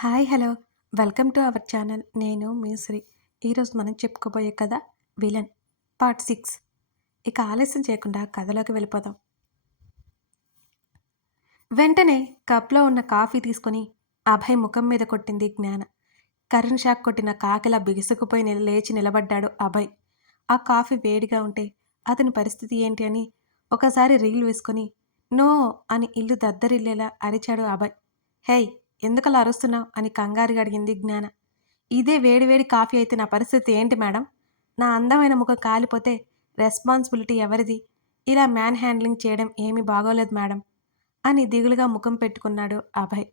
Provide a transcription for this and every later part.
Hi hello. Welcome to our channel. నేను మీ శ్రీ. ఈరోజు మనం చెప్పుకోబోయే కథ విలన్ పార్ట్ సిక్స్. ఇక ఆలస్యం చేయకుండా కథలోకి వెళ్ళిపోదాం. వెంటనే కప్లో ఉన్న కాఫీ తీసుకొని అభయ్ ముఖం మీద కొట్టింది జ్ఞాన. కరుణ్ షాక్ కొట్టిన కాకిలా బిగుసుకుపోయి లేచి నిలబడ్డాడు అభయ్. ఆ కాఫీ వేడిగా ఉంటే అతని పరిస్థితి ఏంటి అని ఒకసారి రీల్ వేసుకొని నో అని ఇల్లు దద్దరిల్లేలా అరిచాడు అభయ్. హేయ్ ఎందుకలా అరుస్తున్నావు? అని కంగారుగా అడిగింది జ్ఞాన. ఇదే వేడివేడి కాఫీ అయితే నా పరిస్థితి ఏంటి మేడం? నా అందమైన ముఖం కాలిపోతే రెస్పాన్సిబిలిటీ ఎవరిది? ఇలా మ్యాన్ హ్యాండ్లింగ్ చేయడం ఏమీ బాగోలేదు మేడం. అని దిగులుగా ముఖం పెట్టుకున్నాడు అభయ్.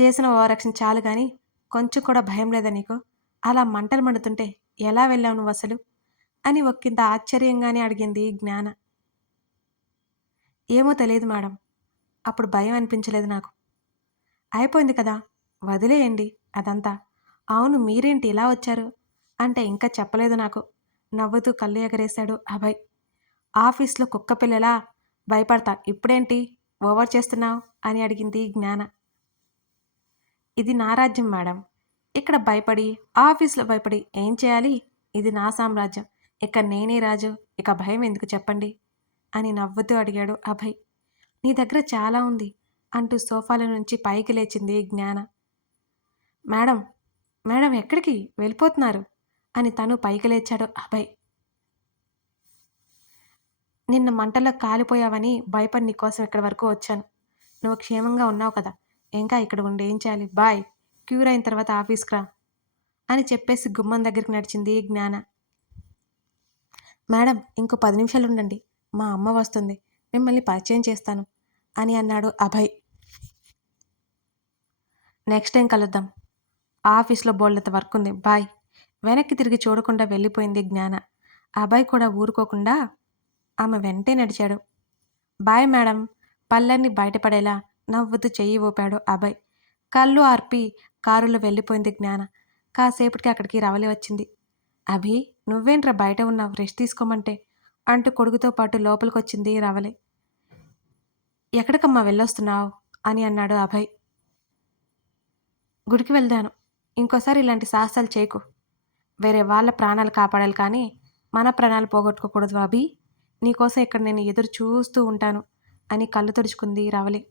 చేసిన ఓవరాక్షన్ చాలు కానీ కొంచెం కూడా భయం లేదా నీకు? అలా మంటలు మండుతుంటే ఎలా వెళ్ళావు నువ్వు అసలు? అని ఒక్కింత ఆశ్చర్యంగానే అడిగింది జ్ఞాన. ఏమో తెలియదు మేడం. అప్పుడు భయం అనిపించలేదు నాకు. అయిపోయింది కదా వదిలేయండి అదంతా. అవును మీరేంటి ఇలా వచ్చారు? అంటే ఇంకా చెప్పలేదు నాకు. నవ్వుతూ కళ్ళు ఎగరేశాడు అభయ్. ఆఫీస్లో కుక్క పిల్లలా? భయపడతా. ఇప్పుడేంటి? ఓవర్ చేస్తున్నావు? అని అడిగింది జ్ఞాన. ఇది నా రాజ్యం మేడం. ఇక్కడ భయపడి ఆఫీస్లో భయపడి ఏం చేయాలి? ఇది నా సామ్రాజ్యం. ఇక నేనే రాజు. ఇక భయం ఎందుకు చెప్పండి? అని నవ్వుతూ అడిగాడు అభయ్. నీ దగ్గర చాలా ఉంది అంటూ సోఫాల నుంచి పైకి లేచింది జ్ఞాన. మేడం మేడం ఎక్కడికి వెళ్ళిపోతున్నారు? అని తను పైకి లేచాడు అభయ్. నిన్న మంటల్లో కాలిపోయావని భయపడి నీకోసం ఇక్కడి వరకు వచ్చాను. నువ్వు క్షేమంగా ఉన్నావు కదా. ఇంకా ఇక్కడ ఉండి ఏం చేయాలి? బాయ్ క్యూర్ అయిన తర్వాత ఆఫీస్కి రా అని చెప్పేసి గుమ్మం దగ్గరికి నడిచింది జ్ఞాన. మేడం ఇంకో పది నిమిషాలు ఉండండి. మా అమ్మ వస్తుంది. మిమ్మల్ని పరిచయం చేస్తాను అని అన్నాడు అభయ్. నెక్స్ట్ టైం కలుద్దాం. ఆఫీస్లో బోల్డంత వర్క్ ఉంది. బాయ్. వెనక్కి తిరిగి చూడకుండా వెళ్ళిపోయింది జ్ఞాన. అభయ్ కూడా ఊరుకోకుండా ఆమె వెంటే నడిచాడు. Bye madam. పళ్ళన్నీ బయటపడేలా నవ్వుతూ చెయ్యి ఊపాడు అభయ్. కళ్ళు ఆర్పి కారులో వెళ్ళిపోయింది జ్ఞాన. కాసేపటికి అక్కడికి రవలి వచ్చింది. అభి నువ్వేంట్రా బయట ఉన్నావు? రెస్ట్ తీసుకోమంటే. అంటూ కొడుకుతో పాటు లోపలికొచ్చింది రవలి. ఎక్కడికమ్మా వెళ్ళొస్తున్నావు? అని అన్నాడు అభయ్. గుడికి వెళ్దాను. ఇంకోసారి ఇలాంటి సాహసాలు చేయకు. వేరే వాళ్ళ ప్రాణాలు కాపాడాలి కానీ మన ప్రాణాలు పోగొట్టుకోకూడదు అభి. నీకోసం ఇక్కడ నేను ఎదురు చూస్తూ ఉంటాను అని కళ్ళు తుడుచుకుంది రవలి.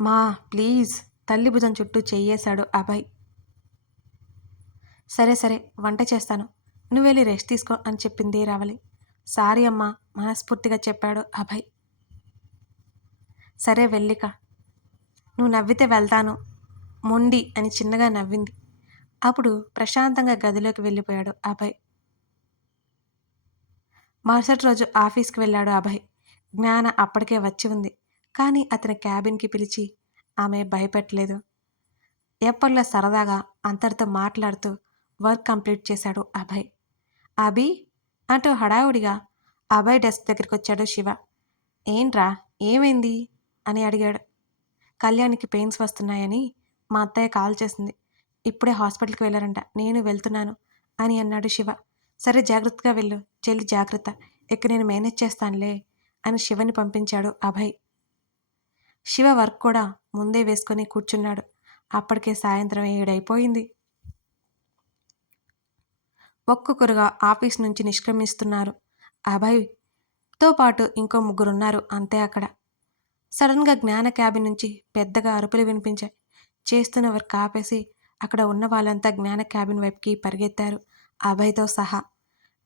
మా ప్లీజ్. తల్లి భుజం చుట్టూ చెయ్యేశాడు అభయ్. సరే సరే. వంట చేస్తాను. నువ్వు వెళ్ళి రెస్ట్ తీసుకో అని చెప్పింది రవలి. సారీ అమ్మ మనస్ఫూర్తిగా చెప్పాడు అభయ్. సరే వెళ్ళిక. నువ్వు నవ్వితే వెళ్తాను మొండి అని చిన్నగా నవ్వింది. అప్పుడు ప్రశాంతంగా గదిలోకి వెళ్ళిపోయాడు అభయ్. మరుసటి రోజు ఆఫీస్కి వెళ్ళాడు అభయ్. జ్ఞాన అప్పటికే వచ్చి ఉంది కానీ అతని క్యాబిన్కి పిలిచి ఆమె భయపెట్టలేదు. ఎప్పట్లో సరదాగా అందరితో మాట్లాడుతూ వర్క్ కంప్లీట్ చేశాడు అభయ్. అభి అంటూ హడావుడిగా అభయ్ డెస్క్ దగ్గరికి వచ్చాడు శివ. ఏంట్రా ఏమైంది? అని అడిగాడు. కళ్యాణ్కి పెయిన్స్ వస్తున్నాయని మా అత్తయ్య కాల్ చేసింది. ఇప్పుడే హాస్పిటల్కి వెళ్ళారంట. నేను వెళ్తున్నాను అని అన్నాడు శివ. సరే జాగ్రత్తగా వెళ్ళు. చెల్లి జాగ్రత్త. ఇక నేను మేనేజ్ చేస్తానులే అని శివని పంపించాడు అభయ్. శివ వర్క్ కూడా ముందే వేసుకొని కూర్చున్నాడు. అప్పటికే సాయంత్రం ఏడైపోయింది. ఒక్కొక్కరుగా ఆఫీస్ నుంచి నిష్క్రమిస్తున్నారు. అభయ్తో పాటు ఇంకో ముగ్గురున్నారు అంతే అక్కడ. సడన్గా జ్ఞాన క్యాబిన్ నుంచి పెద్దగా అరుపులు వినిపించాయి. చేస్తున్న వర్క్ ఆపేసి అక్కడ ఉన్న వాళ్ళంతా జ్ఞాన క్యాబిన్ వైపుకి పరిగెత్తారు. అభయ్తో సహా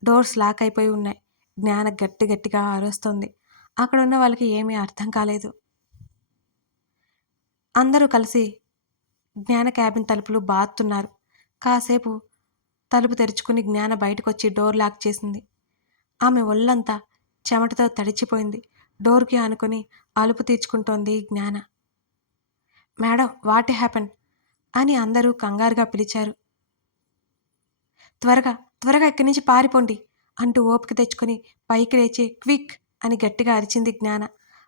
డోర్స్ లాక్ అయిపోయి ఉన్నాయి. జ్ఞాన గట్టి గట్టిగా అరుస్తుంది. అక్కడ ఉన్న వాళ్ళకి ఏమీ అర్థం కాలేదు. అందరూ కలిసి జ్ఞాన క్యాబిన్ తలుపులు బాతున్నారు. కాసేపు తలుపు తెరుచుకుని జ్ఞాన బయటకొచ్చి డోర్ లాక్ చేసింది. ఆమె ఒళ్ళంతా చెమటతో తడిచిపోయింది. డోర్కి ఆనుకొని అలుపు తీర్చుకుంటోంది జ్ఞాన. Madam what happen? అని అందరూ కంగారుగా పిలిచారు. త్వరగా త్వరగా ఇక్కడి నుంచి పారిపోండి అంటూ ఓపిక తెచ్చుకొని పైకి లేచి క్విక్ అని గట్టిగా అరిచింది జ్ఞాన.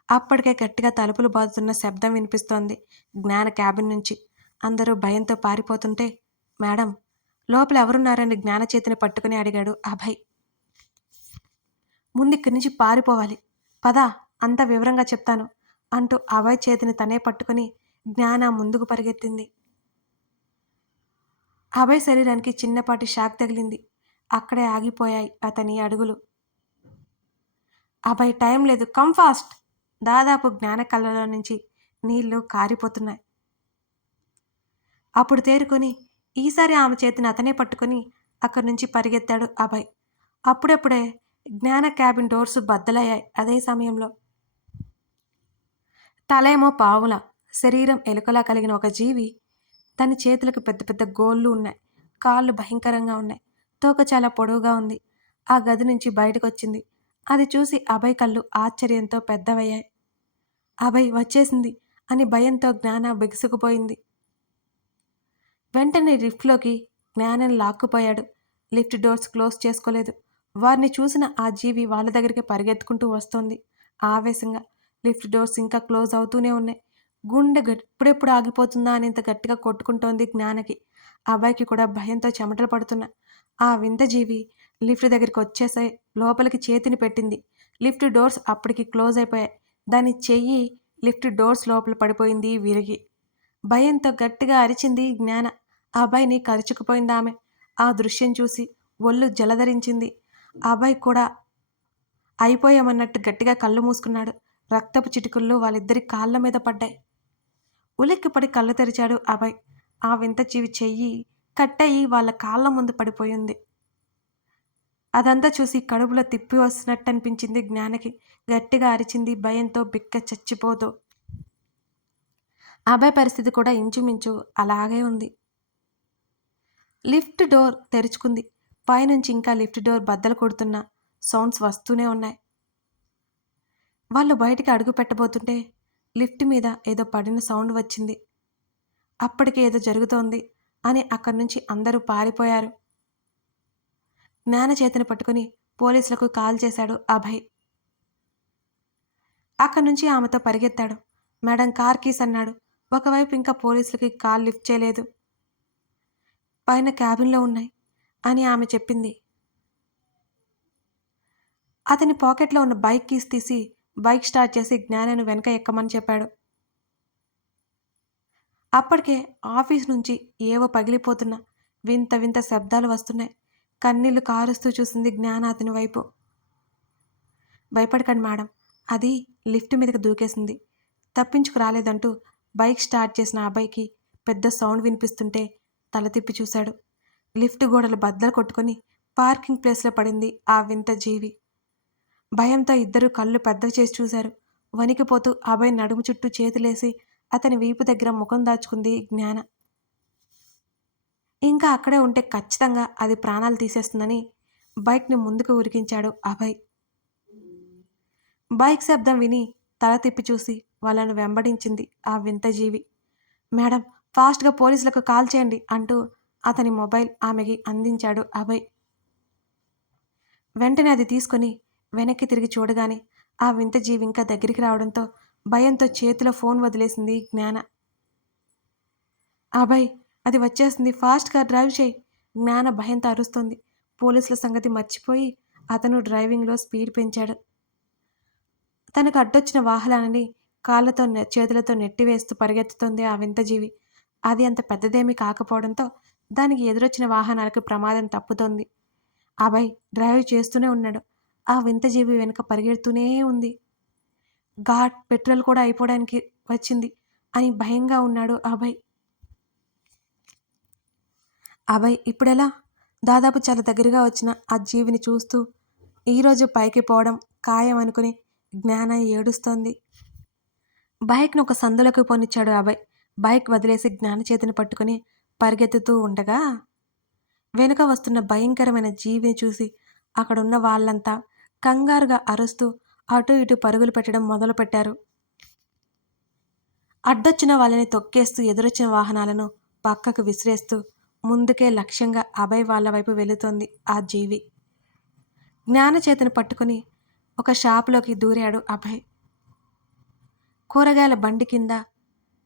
అప్పటికే గట్టిగా తలుపులు బాదుతున్న శబ్దం వినిపిస్తోంది జ్ఞాన క్యాబిన్ నుంచి. అందరూ భయంతో పారిపోతుంటే మేడం లోపల ఎవరున్నారని జ్ఞానచేతిని పట్టుకుని అడిగాడు అభయ్. ముందు ఇక్కడి నుంచి పారిపోవాలి. పద అంత వివరంగా చెప్తాను అంటూ అభయ్ చేతిని తనే పట్టుకుని జ్ఞాన ముందుకు పరిగెత్తింది. అభయ్ శరీరానికి చిన్నపాటి షాక్ తగిలింది. అక్కడే ఆగిపోయాయి అతని అడుగులు. అభయ్ టైం లేదు కమ్ ఫాస్ట్! దాదాపు జ్ఞాన కళ్ళలో నుంచి నీళ్ళు కారిపోతున్నాయి. అప్పుడు తేరుకొని ఈసారి ఆమె చేతిని అతనే పట్టుకొని అక్కడి నుంచి పరిగెత్తాడు అభయ్. అప్పుడప్పుడే జ్ఞాన క్యాబిన్ డోర్స్ బద్దలయ్యాయి అదే సమయంలో. తలేమో పావుల శరీరం ఎలుకలా కలిగిన ఒక జీవి తన చేతులకు పెద్ద పెద్ద గోళ్ళు ఉన్నాయి. కాళ్ళు భయంకరంగా ఉన్నాయి. తోక చాలా పొడవుగా ఉంది. ఆ గది నుంచి బయటకు వచ్చింది అది చూసి అభయ్ కళ్ళు ఆశ్చర్యంతో పెద్దవయ్యాయి. అభయ్ వచ్చేసింది అని భయంతో జ్ఞాన బిగుసుకుపోయింది. వెంటనే లిఫ్ట్లోకి జ్ఞానం లాక్కుపోయాడు. లిఫ్ట్ డోర్స్ క్లోజ్ చేసుకోలేదు. వారిని చూసిన ఆ జీవి వాళ్ళ దగ్గరికి పరిగెత్తుకుంటూ వస్తోంది. ఆవేశంగా లిఫ్ట్ డోర్స్ ఇంకా క్లోజ్ అవుతూనే ఉన్నాయి. గుండె ఎప్పుడెప్పుడు ఆగిపోతుందా అని ఇంత గట్టిగా కొట్టుకుంటోంది జ్ఞానకి. అబ్బాయికి కూడా భయంతో చెమటలు పడుతున్నా ఆ వింత జీవి లిఫ్ట్ దగ్గరికి వచ్చేసాయి లోపలికి చేతిని పెట్టింది. లిఫ్ట్ డోర్స్ అప్పటికి క్లోజ్ అయిపోయాయి. దాని చెయ్యి లిఫ్ట్ డోర్స్ లోపల పడిపోయింది విరిగి. భయంతో గట్టిగా అరిచింది జ్ఞాన. ఆ అబ్బాయిని కరుచుకుపోయింది ఆమె ఆ దృశ్యం చూసి ఒళ్ళు జలధరించింది. ఆ అబ్బాయి కూడా అయిపోయామన్నట్టు గట్టిగా కళ్ళు మూసుకున్నాడు. రక్తపు చిటుకుళ్ళు వాళ్ళిద్దరి కాళ్ళ మీద పడ్డాయి. ఉలిక్కిపడి కళ్ళు తెరిచాడు అభయ్ ఆ వింత జీవి చెయ్యి కట్టయి వాళ్ళ కాళ్ళ ముందు పడిపోయింది. అదంతా చూసి కడుపులో తిప్పి వస్తున్నట్టు అనిపించింది జ్ఞానకి. గట్టిగా అరిచింది భయంతో బిక్క చచ్చిపోతూ. అభయ్ పరిస్థితి కూడా ఇంచుమించు అలాగే ఉంది. లిఫ్ట్ డోర్ తెరుచుకుంది. పైనుంచి ఇంకా లిఫ్ట్ డోర్ బద్దలు కొడుతున్న సౌండ్స్ వస్తూనే ఉన్నాయి. వాళ్ళు బయటికి అడుగు పెట్టబోతుంటే లిఫ్ట్ మీద ఏదో పడిన సౌండ్ వచ్చింది. అప్పటికి ఏదో జరుగుతోంది అని అక్కడి నుంచి అందరూ పారిపోయారు. జ్ఞాన చేతిని పట్టుకుని పోలీసులకు కాల్ చేశాడు అభయ్. అక్కడి నుంచి ఆమెతో పరిగెత్తాడు. మేడం కార్ కీస్ అన్నాడు. ఒకవైపు ఇంకా పోలీసులకి కాల్ లిఫ్ట్ చేయలేదు. పైన క్యాబిన్లో ఉన్నాయి అని ఆమె చెప్పింది. అతని పాకెట్లో ఉన్న బైక్ కీస్ తీసి బైక్ స్టార్ట్ చేసి జ్ఞానను వెనక ఎక్కమని చెప్పాడు. అప్పటికే ఆఫీస్ నుంచి ఏవో పగిలిపోతున్న వింత వింత శబ్దాలు వస్తున్నాయి. కన్నీళ్ళు కారుస్తూ చూసింది జ్ఞాన అతని వైపు. భయపడకండి మేడం అది లిఫ్ట్ మీదకి దూకేసింది. తప్పించుకు రాలేదంటూ బైక్ స్టార్ట్ చేసిన అబ్బాయికి పెద్ద సౌండ్ వినిపిస్తుంటే తల తిప్పి చూశాడు. లిఫ్ట్ గోడలు బద్దలు కొట్టుకుని పార్కింగ్ ప్లేస్లో పడింది ఆ వింత జీవి. భయంతో ఇద్దరు కళ్ళు పెద్దవి చేసి చూశారు. వణికిపోతూ అభయ్ నడుము చుట్టూ చేతులేసి అతని వీపు దగ్గర ముఖం దాచుకుంది జ్ఞాన. ఇంకా అక్కడే ఉంటే ఖచ్చితంగా అది ప్రాణాలు తీసేస్తుందని బైక్ని ముందుకు ఉరికించాడు అభయ్. బైక్ శబ్దం విని తల తిప్పి చూసి వాళ్ళను వెంబడించింది ఆ వింత జీవి. మేడం ఫాస్ట్గా పోలీసులకు కాల్ చేయండి అంటూ అతని మొబైల్ ఆమెకి అందించాడు అభయ్. వెంటనే అది తీసుకొని వెనక్కి తిరిగి చూడగానే ఆ వింత జీవి ఇంకా దగ్గరికి రావడంతో భయంతో చేతిలో ఫోన్ వదిలేసింది జ్ఞాన. అభయ్ అది వచ్చేస్తుంది ఫాస్ట్గా డ్రైవ్ చేయి. జ్ఞాన భయంతో అరుస్తుంది. పోలీసుల సంగతి మర్చిపోయి అతను డ్రైవింగ్లో స్పీడ్ పెంచాడు. తనకు అడ్డొచ్చిన వాహనాన్ని కాళ్ళతో చేతులతో నెట్టివేస్తూ పరిగెత్తుతోంది ఆ వింత జీవి. అది అంత పెద్దదేమీ కాకపోవడంతో దానికి ఎదురొచ్చిన వాహనాలకు ప్రమాదం తప్పుతోంది. అభయ్ డ్రైవ్ చేస్తూనే ఉన్నాడు. ఆ వింత జీవి వెనుక పరిగెడుతూనే ఉంది. ఘాట్ పెట్రోల్ కూడా అయిపోవడానికి వచ్చింది అని భయంగా ఉన్నాడు అభయ్. అభయ్ ఇప్పుడెలా? దాదాపు చాలా దగ్గరగా వచ్చిన ఆ జీవిని చూస్తూ ఈరోజు పైకి పోవడం ఖాయం అనుకుని జ్ఞాన ఏడుస్తోంది. బైక్ను ఒక సందులోకి పోనిచ్చాడు అభయ్. బైక్ వదిలేసి జ్ఞాన చేతిని పట్టుకుని పరిగెత్తుతూ ఉండగా వెనుక వస్తున్న భయంకరమైన జీవిని చూసి అక్కడున్న వాళ్ళంతా కంగారుగా అరుస్తూ అటు ఇటు పరుగులు పెట్టడం మొదలుపెట్టారు. అడ్డొచ్చిన వాళ్ళని తొక్కేస్తూ ఎదురొచ్చిన వాహనాలను పక్కకు విసిరేస్తూ ముందుకే లక్ష్యంగా అభయ్ వాళ్ళ వైపు వెళుతోంది ఆ జీవి. జ్ఞాన చేతిని పట్టుకుని ఒక షాపులోకి దూరాడు అభయ్. కూరగాయల బండి కింద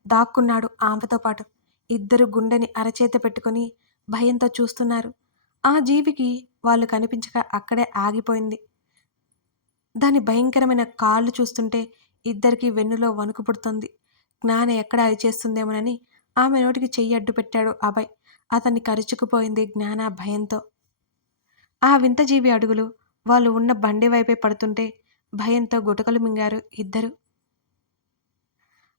దాక్కున్నాడు ఆమెతో పాటు. ఇద్దరు గుండెని అరచేత పెట్టుకుని భయంతో చూస్తున్నారు. ఆ జీవికి వాళ్ళు కనిపించక అక్కడే ఆగిపోయింది. దాని భయంకరమైన కాళ్ళు చూస్తుంటే ఇద్దరికి వెన్నులో వణుకు పుడుతుంది. జ్ఞాన ఎక్కడ అరిచేస్తుందేమోనని ఆమె నోటికి చెయ్యి అడ్డు పెట్టాడు అభయ్. అతన్ని కరుచుకుపోయింది జ్ఞాన భయంతో. ఆ వింత జీవి అడుగులు వాళ్ళు ఉన్న బండి వైపే పడుతుంటే భయంతో గుటకలు మింగారు ఇద్దరు.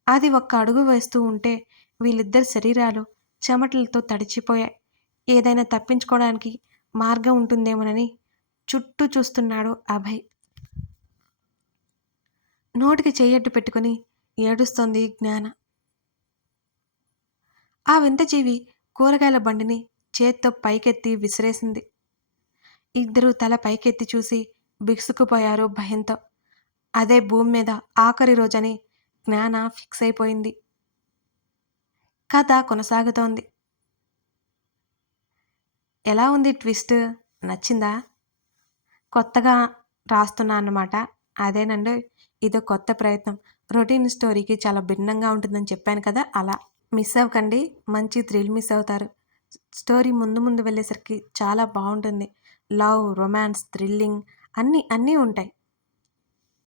అది ఒక్క అడుగు వేస్తూ ఉంటే వీళ్ళిద్దరి శరీరాలు చెమటలతో తడిచిపోయాయి. ఏదైనా తప్పించుకోవడానికి మార్గం ఉంటుందేమోనని చుట్టూ చూస్తున్నాడు అభయ్. నోటికి చెయ్యట్టు పెట్టుకుని ఏడుస్తోంది జ్ఞాన. ఆ వింత జీవి కూరగాయల బండిని చేత్తో పైకెత్తి విసిరేసింది. ఇద్దరూ తల పైకెత్తి చూసి బిగుసుకుపోయారు భయంతో. అదే భూమి మీద ఆఖరి రోజని జ్ఞాన ఫిక్స్ అయిపోయింది కథ కొనసాగుతోంది. ఎలా ఉంది ట్విస్ట్? నచ్చిందా? కొత్తగా రాస్తున్నా అన్నమాట. అదేనండి ఇదో కొత్త ప్రయత్నం. రొటీన్ స్టోరీకి చాలా భిన్నంగా ఉంటుందని చెప్పాను కదా అలా. మిస్ అవ్వకండి మంచి థ్రిల్ మిస్ అవుతారు. స్టోరీ ముందు ముందు వెళ్ళేసరికి చాలా బాగుంటుంది. లవ్ రొమాన్స్ థ్రిల్లింగ్ అన్నీ అన్నీ ఉంటాయి.